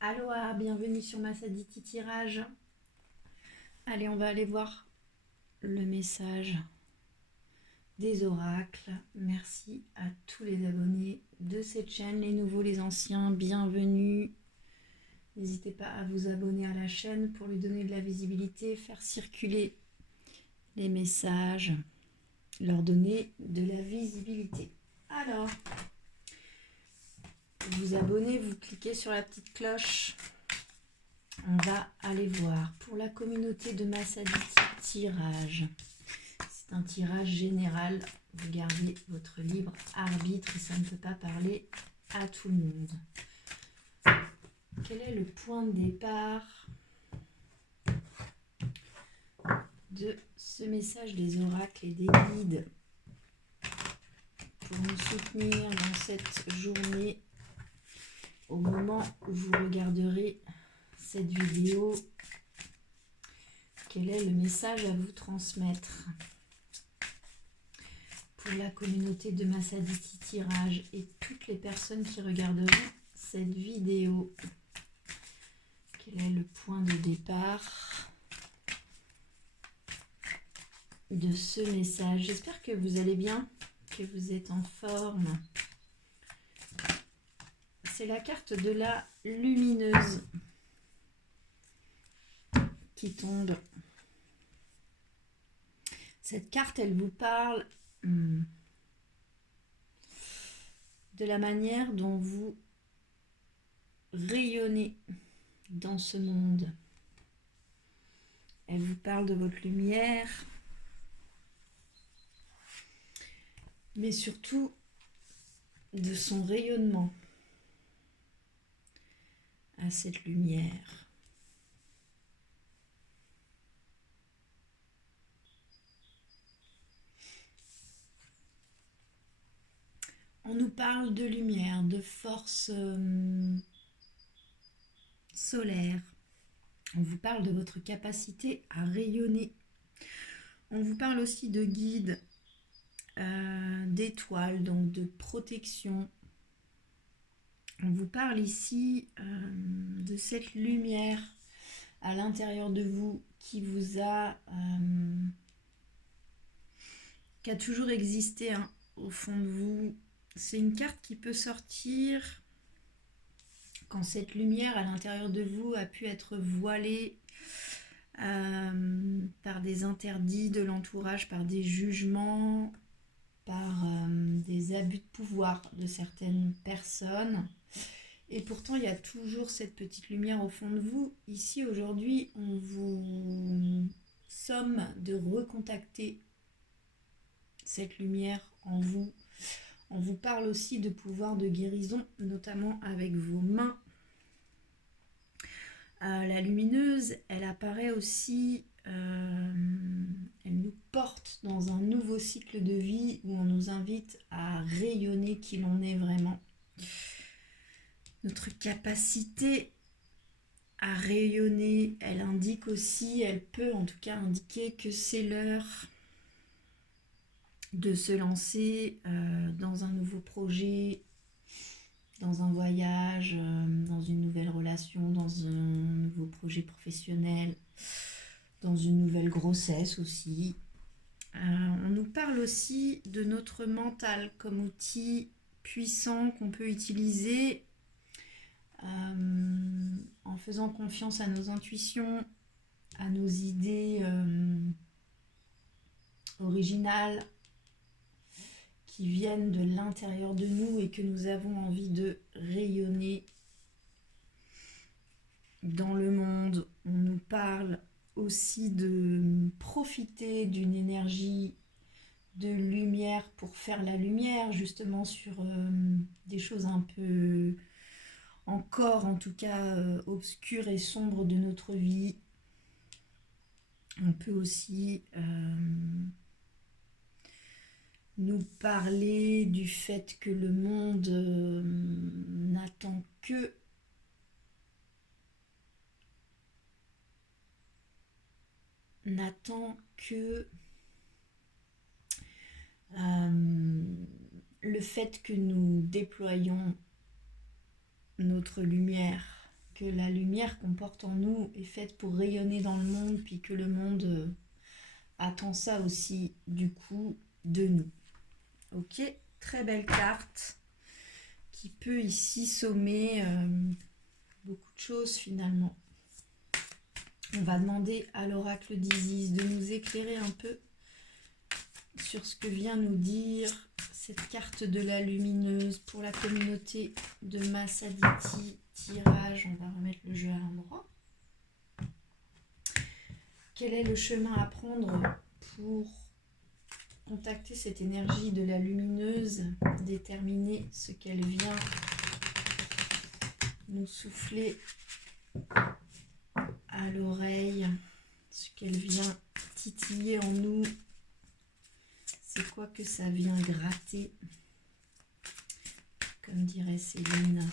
Aloha, bienvenue sur Massaditi Tirage. Allez, on va aller voir le message des oracles. Merci à tous les abonnés de cette chaîne, les nouveaux, les anciens, bienvenue. N'hésitez pas à vous abonner à la chaîne pour lui donner de la visibilité, faire circuler les messages, leur donner de la visibilité. Alors, vous abonnez, vous cliquez sur la petite cloche. On va aller voir pour la communauté de Massaditi tirage. C'est un tirage général. Vous gardez votre libre arbitre et ça ne peut pas parler à tout le monde. Quel est le point de départ de ce message des oracles et des guides pour nous soutenir dans cette journée au moment où vous regarderez cette vidéo? Quel est le message à vous transmettre pour la communauté de Massaditi Tirage et toutes les personnes qui regarderont cette vidéo? Quel est le point de départ de ce message? J'espère que vous allez bien, que vous êtes en forme. C'est la carte de la lumineuse qui tombe. Cette carte, elle vous parle de la manière dont vous rayonnez dans ce monde. Elle vous parle de votre lumière, mais surtout de son rayonnement à cette lumière. On nous parle de lumière, de force solaire. On vous parle de votre capacité à rayonner. On vous parle aussi de guides, d'étoiles, donc de protection. On vous parle ici de cette lumière à l'intérieur de vous qui vous a, qui a toujours existé au fond de vous. C'est une carte qui peut sortir quand cette lumière à l'intérieur de vous a pu être voilée par des interdits de l'entourage, par des jugements, par des abus de pouvoir de certaines personnes. Et pourtant, il y a toujours cette petite lumière au fond de vous. Ici, aujourd'hui, on vous somme de recontacter cette lumière en vous. On vous parle aussi de pouvoir de guérison, notamment avec vos mains. La lumineuse, elle apparaît aussi, elle nous porte dans un nouveau cycle de vie où on nous invite à rayonner qui l'on est vraiment. Notre capacité à rayonner, elle indique aussi, elle peut en tout cas indiquer que c'est l'heure de se lancer dans un nouveau projet, dans un voyage, dans une nouvelle relation, dans un nouveau projet professionnel, dans une nouvelle grossesse aussi. On nous parle aussi de notre mental comme outil puissant qu'on peut utiliser en faisant confiance à nos intuitions, à nos idées originales qui viennent de l'intérieur de nous et que nous avons envie de rayonner dans le monde. On nous parle aussi de profiter d'une énergie de lumière pour faire la lumière justement sur des choses un peu encore en tout cas obscures et sombres de notre vie. On peut aussi nous parler du fait que le monde n'attend que le fait que nous déployions notre lumière que la lumière qu'on porte en nous est faite pour rayonner dans le monde, puis que le monde attend ça aussi, du coup, de nous. Ok, très belle carte qui peut ici sommer beaucoup de choses finalement. On va demander à l'oracle d'Isis de nous éclairer un peu sur ce que vient nous dire cette carte de la lumineuse pour la communauté de Massaditi. Tirage, on va remettre le jeu à l'endroit. Quel est le chemin à prendre pour contacter cette énergie de la lumineuse, déterminer ce qu'elle vient nous souffler à l'oreille, ce qu'elle vient titiller en nous, c'est quoi que ça vient gratter, comme dirait Céline.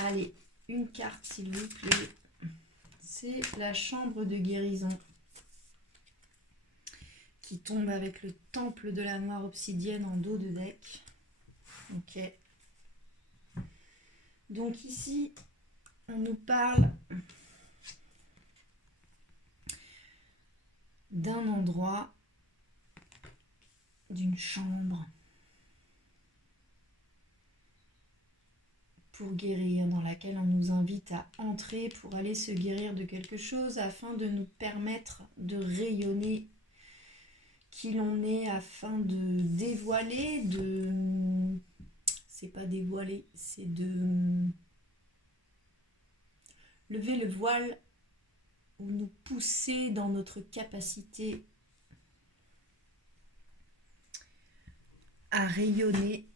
Allez, une carte s'il vous plaît, c'est la chambre de guérison qui tombe avec le temple de la noire obsidienne en dos de deck. Ok. Donc ici, on nous parle d'un endroit, d'une chambre pour guérir, dans laquelle on nous invite à entrer pour aller se guérir de quelque chose afin de nous permettre de rayonner qui l'on est, afin de dévoiler, c'est pas dévoiler, c'est de lever le voile ou nous pousser dans notre capacité à rayonner.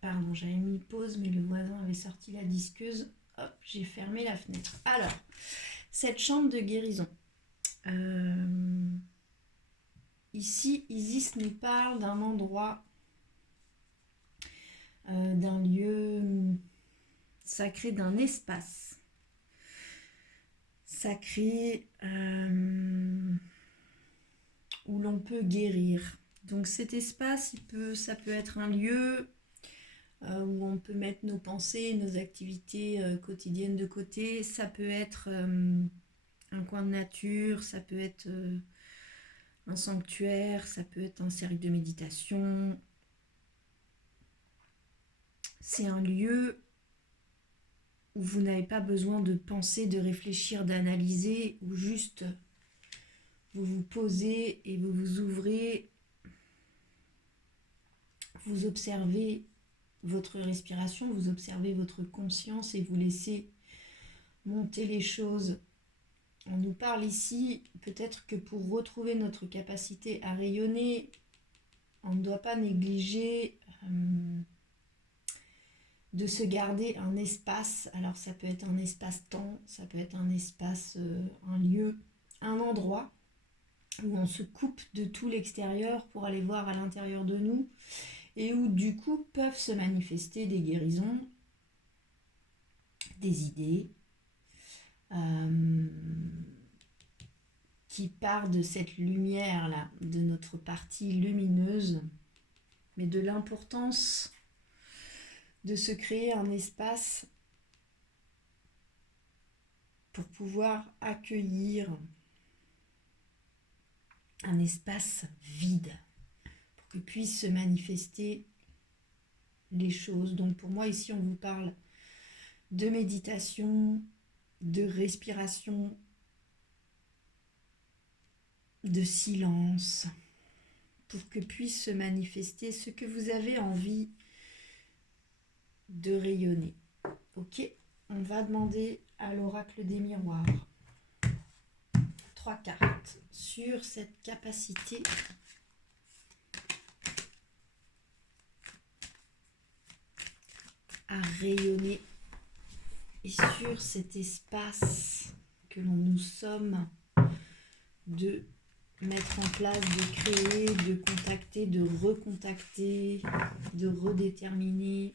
Pardon, j'avais mis pause, mais le voisin avait sorti la disqueuse. Hop, j'ai fermé la fenêtre. Alors, cette chambre de guérison. Ici, Isis nous parle d'un endroit, d'un lieu sacré, d'un espace sacré où l'on peut guérir. Donc cet espace, ça peut être un lieu où on peut mettre nos pensées, nos activités quotidiennes de côté. Ça peut être un coin de nature, ça peut être un sanctuaire, ça peut être un cercle de méditation. C'est un lieu où vous n'avez pas besoin de penser, de réfléchir, d'analyser, où juste vous vous posez et vous vous ouvrez, vous observez votre respiration, vous observez votre conscience et vous laissez monter les choses. On nous parle ici, peut-être que pour retrouver notre capacité à rayonner, on ne doit pas négliger de se garder un espace. Alors ça peut être un espace-temps, ça peut être un espace, un lieu, un endroit où on se coupe de tout l'extérieur pour aller voir à l'intérieur de nous et où du coup peuvent se manifester des guérisons, des idées qui partent de cette lumière-là, de notre partie lumineuse, mais de l'importance de se créer un espace pour pouvoir accueillir un espace vide, pour que puissent se manifester les choses. Donc pour moi ici on vous parle de méditation, de respiration, de silence, pour que puisse se manifester ce que vous avez envie de rayonner. Ok, on va demander à l'oracle des miroirs 3 cartes sur cette capacité à rayonner et sur cet espace que l'on nous sommes de mettre en place, de créer, de contacter, de recontacter, de redéterminer.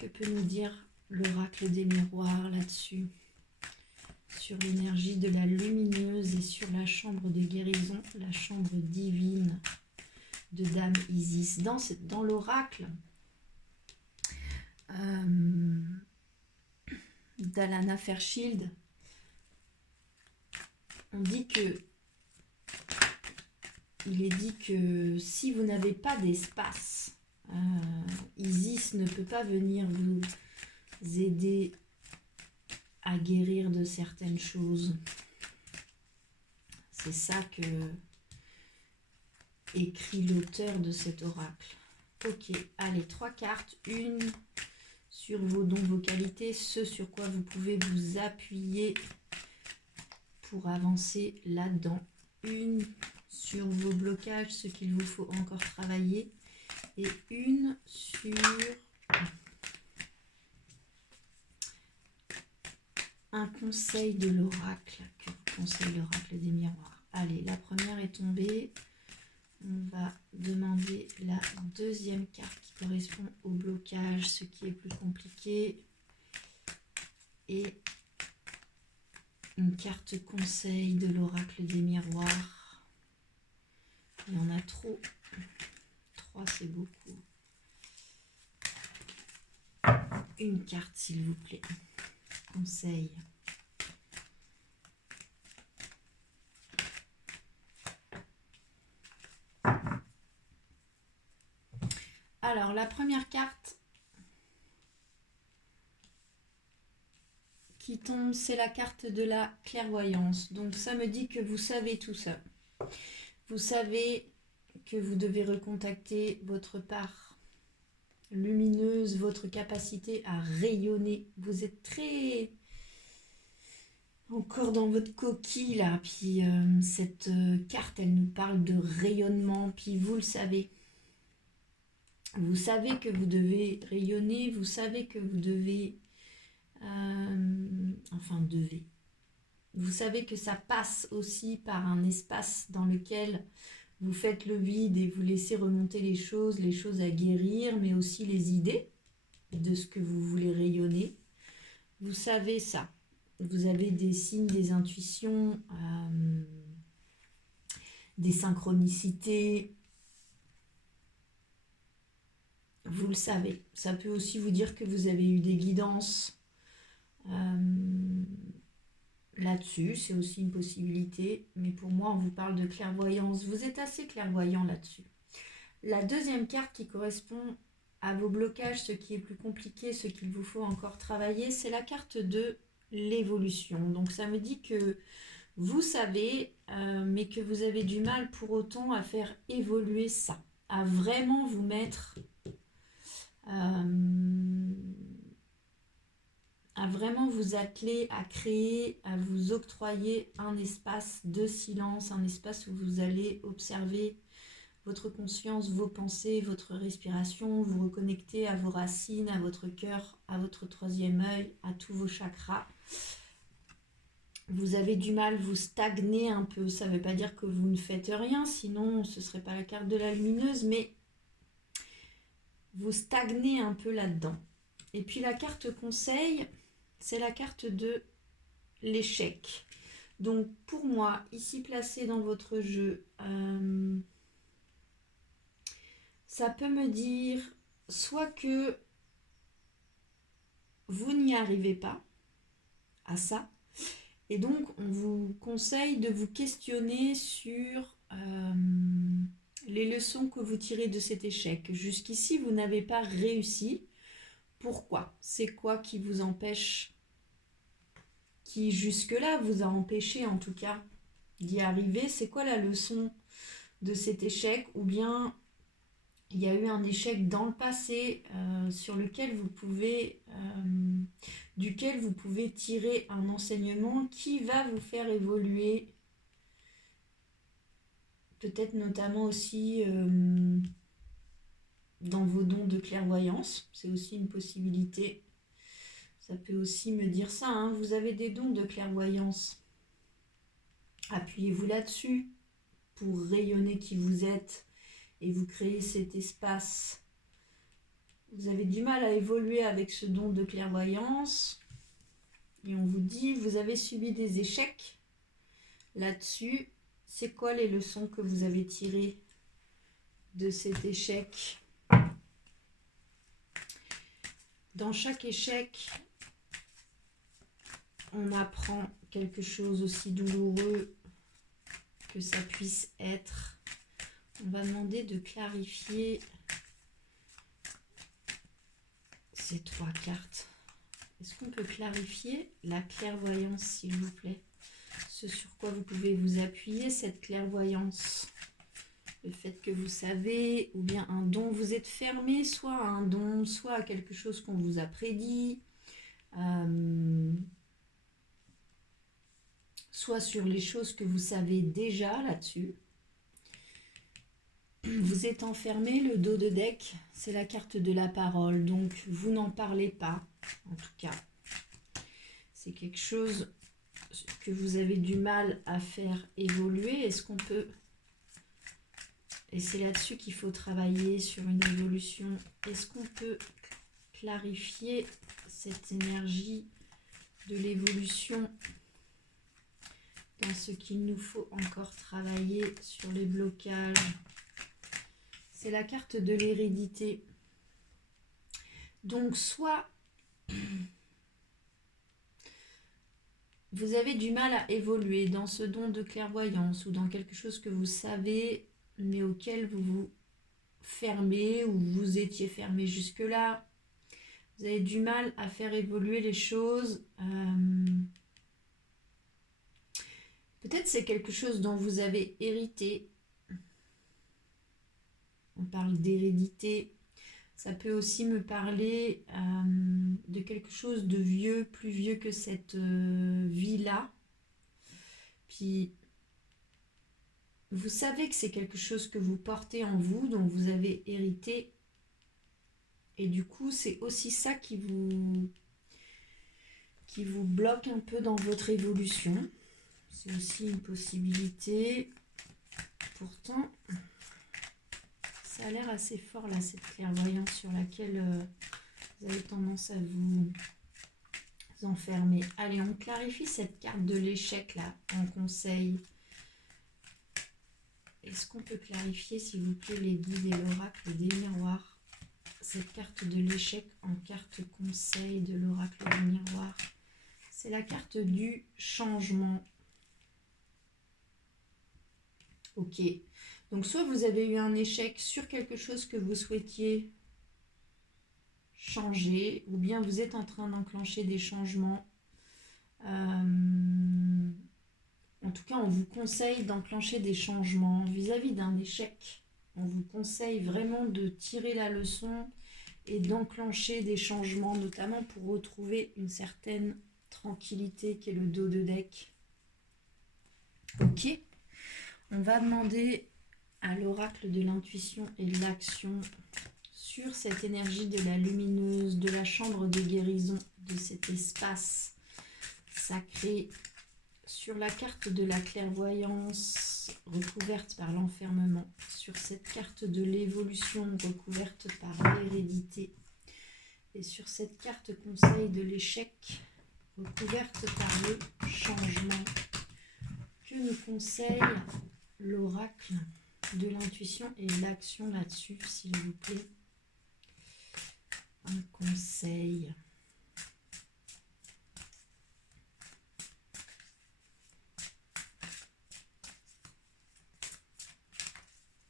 Que peut nous dire l'oracle des miroirs là-dessus, sur l'énergie de la lumineuse et sur la chambre de guérison, la chambre divine de Dame Isis. Dans l'oracle, d'Alana Fairchild, on dit que il est dit que si vous n'avez pas d'espace, Isis ne peut pas venir vous aider à guérir de certaines choses. C'est ça que écrit l'auteur de cet oracle. Ok, allez, 3 cartes. Une sur vos dons, vos qualités, ce sur quoi vous pouvez vous appuyer pour avancer là-dedans. Une sur vos blocages, ce qu'il vous faut encore travailler. Et une sur un conseil de l'oracle. Que vous conseille l'oracle des miroirs. Allez, la première est tombée. On va demander la deuxième carte qui correspond au blocage, ce qui est plus compliqué. Et une carte conseil de l'oracle des miroirs. Il y en a trop. 3, c'est beaucoup. Une carte, s'il vous plaît. Conseil. Alors, la première carte qui tombe, c'est la carte de la clairvoyance. Donc, ça me dit que vous savez tout ça. Vous savez que vous devez recontacter votre part lumineuse, votre capacité à rayonner. Vous êtes très encore dans votre coquille là. Puis, cette carte, elle nous parle de rayonnement. Puis, vous le savez. Vous savez que vous devez rayonner, vous savez que vous devez... Vous savez que ça passe aussi par un espace dans lequel vous faites le vide et vous laissez remonter les choses à guérir, mais aussi les idées de ce que vous voulez rayonner. Vous savez ça. Vous avez des signes, des intuitions, des synchronicités. Vous le savez. Ça peut aussi vous dire que vous avez eu des guidances là-dessus. C'est aussi une possibilité. Mais pour moi, on vous parle de clairvoyance. Vous êtes assez clairvoyant là-dessus. La deuxième carte qui correspond à vos blocages, ce qui est plus compliqué, ce qu'il vous faut encore travailler, c'est la carte de l'évolution. Donc ça me dit que vous savez, mais que vous avez du mal pour autant à faire évoluer ça, à vraiment vous mettre... à vraiment vous atteler à créer, à vous octroyer un espace de silence, un espace où vous allez observer votre conscience, vos pensées, votre respiration, vous reconnecter à vos racines, à votre cœur, à votre troisième œil, à tous vos chakras. Vous avez du mal, vous stagnez un peu. Ça ne veut pas dire que vous ne faites rien, sinon ce ne serait pas la carte de la lumineuse, mais vous stagnez un peu là-dedans. Et puis la carte conseil, c'est la carte de l'échec. Donc pour moi, ici placé dans votre jeu, ça peut me dire soit que vous n'y arrivez pas à ça, et donc on vous conseille de vous questionner sur les leçons que vous tirez de cet échec. Jusqu'ici, vous n'avez pas réussi. Pourquoi? C'est quoi qui vous empêche, qui jusque-là vous a empêché en tout cas d'y arriver? C'est quoi la leçon de cet échec? Ou bien il y a eu un échec dans le passé sur lequel vous pouvez, duquel vous pouvez tirer un enseignement qui va vous faire évoluer, peut-être notamment aussi dans vos dons de clairvoyance. C'est aussi une possibilité. Ça peut aussi me dire ça, hein. Vous avez des dons de clairvoyance. Appuyez-vous là-dessus pour rayonner qui vous êtes et vous créez cet espace. Vous avez du mal à évoluer avec ce don de clairvoyance. Et on vous dit, vous avez subi des échecs là-dessus. C'est quoi les leçons que vous avez tirées de cet échec? dans chaque échec, on apprend quelque chose aussi douloureux que ça puisse être. On va demander de clarifier ces 3 cartes. Est-ce qu'on peut clarifier la clairvoyance, s'il vous plaît? Ce sur quoi vous pouvez vous appuyer, cette clairvoyance. Le fait que vous savez, ou bien un don, vous êtes fermé, soit à un don, soit à quelque chose qu'on vous a prédit, soit sur les choses que vous savez déjà là-dessus. Vous êtes enfermé, le dos de deck, c'est la carte de la parole, donc vous n'en parlez pas, en tout cas. C'est quelque chose que vous avez du mal à faire évoluer. Est-ce qu'on peut... Et c'est là-dessus qu'il faut travailler, sur une évolution. Est-ce qu'on peut clarifier cette énergie de l'évolution dans ce qu'il nous faut encore travailler sur les blocages? C'est la carte de l'hérédité. Donc, soit vous avez du mal à évoluer dans ce don de clairvoyance ou dans quelque chose que vous savez, mais auquel vous vous fermez ou vous étiez fermé jusque-là. Vous avez du mal à faire évoluer les choses. Peut-être c'est quelque chose dont vous avez hérité. On parle d'hérédité. Ça peut aussi me parler de quelque chose de vieux, plus vieux que cette vie-là. Puis, vous savez que c'est quelque chose que vous portez en vous, dont vous avez hérité. Et du coup, c'est aussi ça qui vous bloque un peu dans votre évolution. C'est aussi une possibilité. Pourtant, ça a l'air assez fort là, cette clairvoyance sur laquelle vous avez tendance à vous enfermer. Allez, on clarifie cette carte de l'échec là, en conseil. Est-ce qu'on peut clarifier, s'il vous plaît, les guides et l'oracle des miroirs? Cette carte de l'échec en carte conseil de l'oracle du miroir. C'est la carte du changement. Ok. Donc, soit vous avez eu un échec sur quelque chose que vous souhaitiez changer, ou bien vous êtes en train d'enclencher des changements. En tout cas, on vous conseille d'enclencher des changements vis-à-vis d'un échec. On vous conseille vraiment de tirer la leçon et d'enclencher des changements, notamment pour retrouver une certaine tranquillité qui est le dos de deck. Ok. On va demander à l'oracle de l'intuition et de l'action sur cette énergie de la lumineuse, de la chambre de guérison, de cet espace sacré, sur la carte de la clairvoyance recouverte par l'enfermement, sur cette carte de l'évolution recouverte par l'hérédité, et sur cette carte conseil de l'échec recouverte par le changement. Que nous conseille l'oracle de l'intuition et l'action là-dessus, s'il vous plaît? Un conseil.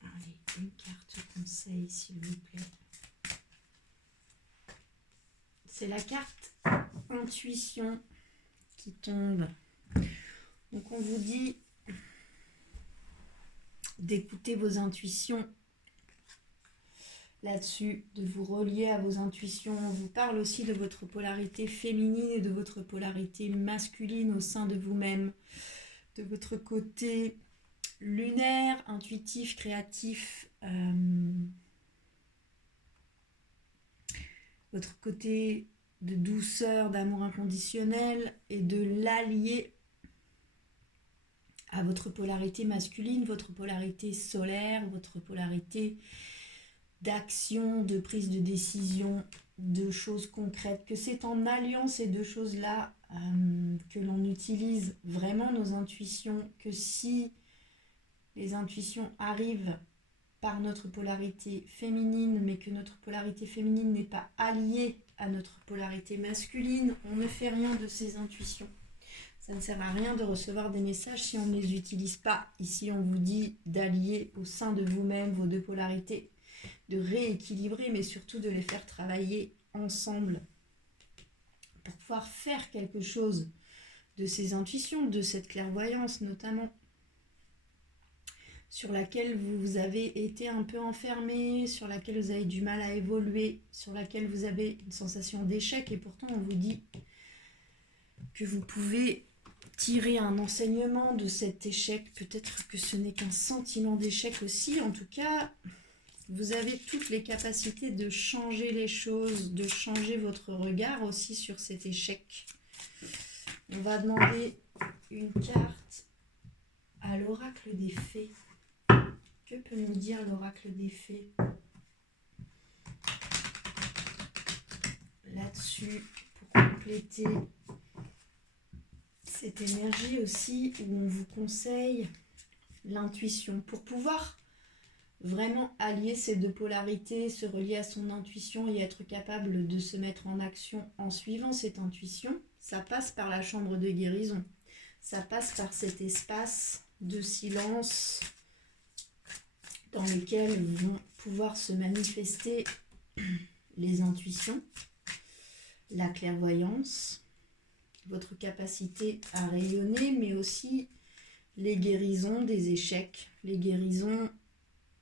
Allez, une carte conseil, s'il vous plaît. C'est la carte intuition qui tombe. Donc on vous dit d'écouter vos intuitions là-dessus, de vous relier à vos intuitions. On vous parle aussi de votre polarité féminine et de votre polarité masculine au sein de vous-même, de votre côté lunaire, intuitif, créatif, votre côté de douceur, d'amour inconditionnel, et de l'allier à votre polarité masculine, votre polarité solaire, votre polarité d'action, de prise de décision, de choses concrètes, que c'est en alliant ces deux choses-là que l'on utilise vraiment nos intuitions, que si les intuitions arrivent par notre polarité féminine, mais que notre polarité féminine n'est pas alliée à notre polarité masculine, on ne fait rien de ces intuitions. Ça ne sert à rien de recevoir des messages si on ne les utilise pas. Ici, on vous dit d'allier au sein de vous-même vos deux polarités, de rééquilibrer, mais surtout de les faire travailler ensemble pour pouvoir faire quelque chose de ces intuitions, de cette clairvoyance notamment, sur laquelle vous avez été un peu enfermé, sur laquelle vous avez du mal à évoluer, sur laquelle vous avez une sensation d'échec, et pourtant on vous dit que vous pouvez tirer un enseignement de cet échec. Peut-être que ce n'est qu'un sentiment d'échec aussi. En tout cas, vous avez toutes les capacités de changer les choses, de changer votre regard aussi sur cet échec. On va demander une carte à l'oracle des fées. Que peut nous dire l'oracle des fées là-dessus pour compléter cette énergie aussi où on vous conseille l'intuition pour pouvoir vraiment allier ces deux polarités, se relier à son intuition et être capable de se mettre en action en suivant cette intuition. Ça passe par la chambre de guérison, ça passe par cet espace de silence dans lequel vont pouvoir se manifester les intuitions, la clairvoyance, votre capacité à rayonner, mais aussi les guérisons des échecs, les guérisons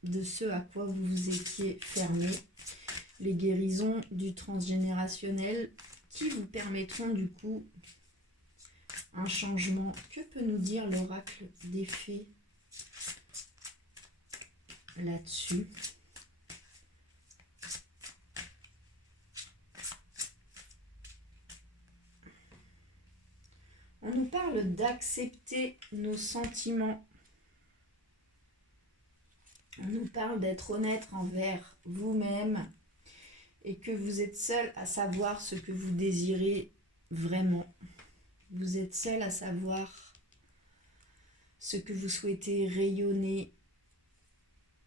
de ce à quoi vous vous étiez fermé, les guérisons du transgénérationnel qui vous permettront du coup un changement. Que peut nous dire l'oracle des fées là-dessus? On nous parle d'accepter nos sentiments. On nous parle d'être honnête envers vous-même et que vous êtes seul à savoir ce que vous désirez vraiment. Vous êtes seul à savoir ce que vous souhaitez rayonner.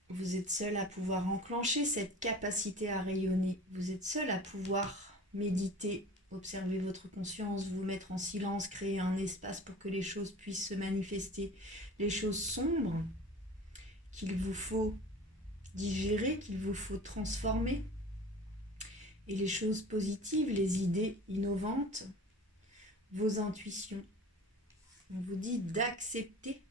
Vous êtes seul à pouvoir enclencher cette capacité à rayonner. Vous êtes seul à pouvoir méditer, observer votre conscience, vous mettre en silence, créer un espace pour que les choses puissent se manifester. Les choses sombres qu'il vous faut digérer, qu'il vous faut transformer. Et les choses positives, les idées innovantes, vos intuitions. On vous dit d'accepter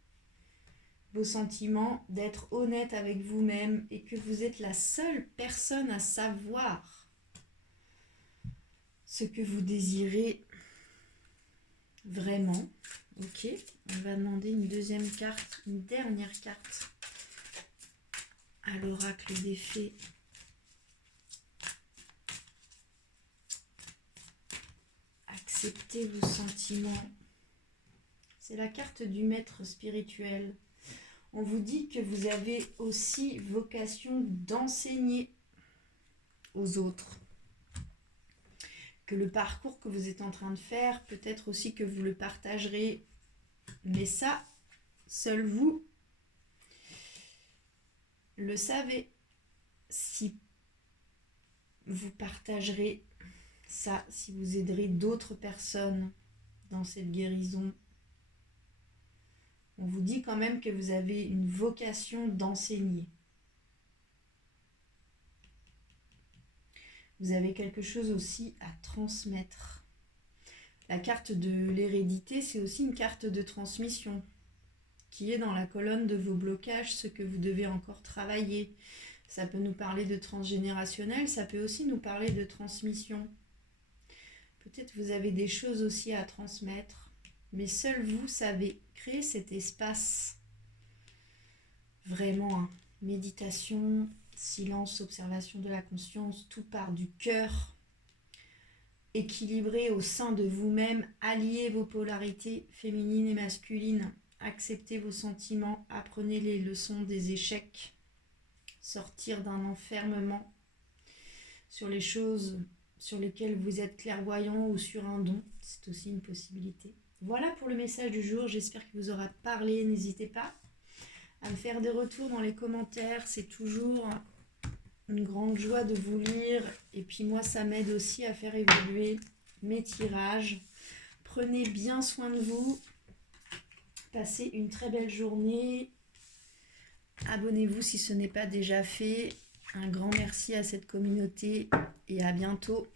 vos sentiments, d'être honnête avec vous-même et que vous êtes la seule personne à savoir ce que vous désirez vraiment. Ok, on va demander une deuxième carte, une dernière carte à l'oracle des fées. Acceptez vos sentiments. C'est la carte du maître spirituel. On vous dit que vous avez aussi vocation d'enseigner aux autres. Que le parcours que vous êtes en train de faire, peut-être aussi que vous le partagerez. Mais ça, seul vous le savez. Si vous partagerez ça, si vous aiderez d'autres personnes dans cette guérison, on vous dit quand même que vous avez une vocation d'enseigner. Vous avez quelque chose aussi à transmettre. La carte de l'hérédité, c'est aussi une carte de transmission qui est dans la colonne de vos blocages, ce que vous devez encore travailler. Ça peut nous parler de transgénérationnel, ça peut aussi nous parler de transmission. Peut-être vous avez des choses aussi à transmettre, mais seul vous savez créer cet espace. Vraiment, hein. Méditation, silence, observation de la conscience, tout part du cœur. Équilibré au sein de vous-même, alliez vos polarités féminines et masculines, acceptez vos sentiments, apprenez les leçons des échecs, sortir d'un enfermement sur les choses sur lesquelles vous êtes clairvoyant ou sur un don, c'est aussi une possibilité. Voilà pour le message du jour, j'espère qu'il vous aura parlé, n'hésitez pas à me faire des retours dans les commentaires. C'est toujours une grande joie de vous lire. Et puis moi, ça m'aide aussi à faire évoluer mes tirages. Prenez bien soin de vous. Passez une très belle journée. Abonnez-vous si ce n'est pas déjà fait. Un grand merci à cette communauté et à bientôt.